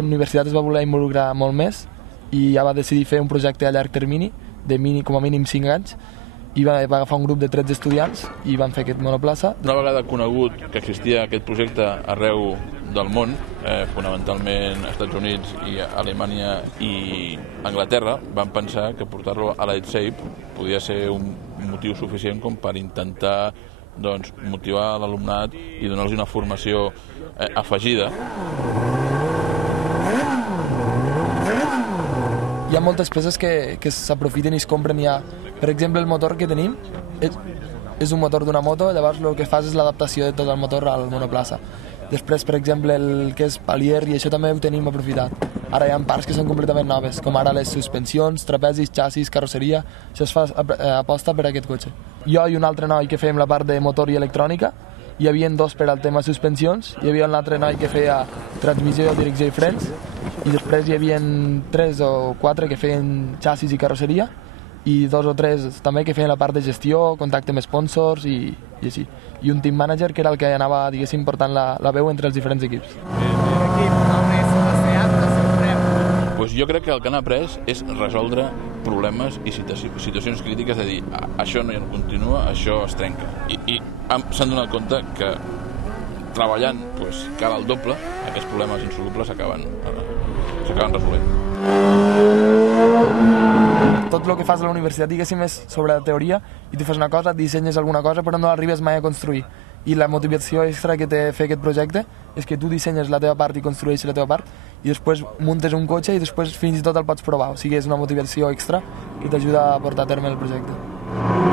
la universitat es va voler involucrar molt més i ja va decidir fer un projecte a llarg termini, com a mínim 5 anys, i va agafar un grup de 13 estudiants i van fer aquest monoplaça. Una vegada conegut que existia aquest projecte arreu del món, fonamentalment als Estats Units i Alemanya i Anglaterra, van pensar que portar-lo a l'EdShape podia ser un motiu suficient com per intentar motivar l'alumnat i donar-los una formació afegida. Hi ha moltes peces que s'aprofiten i es compren ja. Per exemple, el motor que tenim és un motor d'una moto, llavors el que fas és l'adaptació de tot el motor al monoplaça. Després, per exemple, el que és palier, i això també ho tenim aprofitat. Ara hi ha parts que són completament noves, com ara les suspensions, trapezis, xassis, carrosseria. Això es fa aposta per aquest cotxe. Jo i un altre noi que fèiem la part de motor i electrònica, hi havia 2 per al tema suspensions, hi havia un altre noi que feia transmissió, direcció i frens, i després hi havia 3 o 4 que feien xassis i carrosseria, i 2 o 3 també que feien la part de gestió, contacte amb sponsors i així. I un team manager que era el que anava, diguéssim, portant la veu entre els diferents equips. Pues jo crec que el que han après és resoldre problemes i situacions crítiques, de dir, això no continua, això es trenca. I s'han donat compte que treballant cal el doble, aquests problemes insolubles s'acaben resolent. Tot el que fas a la universitat, diguéssim, és sobre la teoria, i tu fas una cosa, dissenyes alguna cosa, però no l'arribes mai a construir. I la motivació extra que té fer aquest projecte és que tu dissenyes la teva part i construeixes la teva part, i després muntes un cotxe i després fins i tot el pots provar. O sigui, és una motivació extra que t'ajuda a portar a terme el projecte.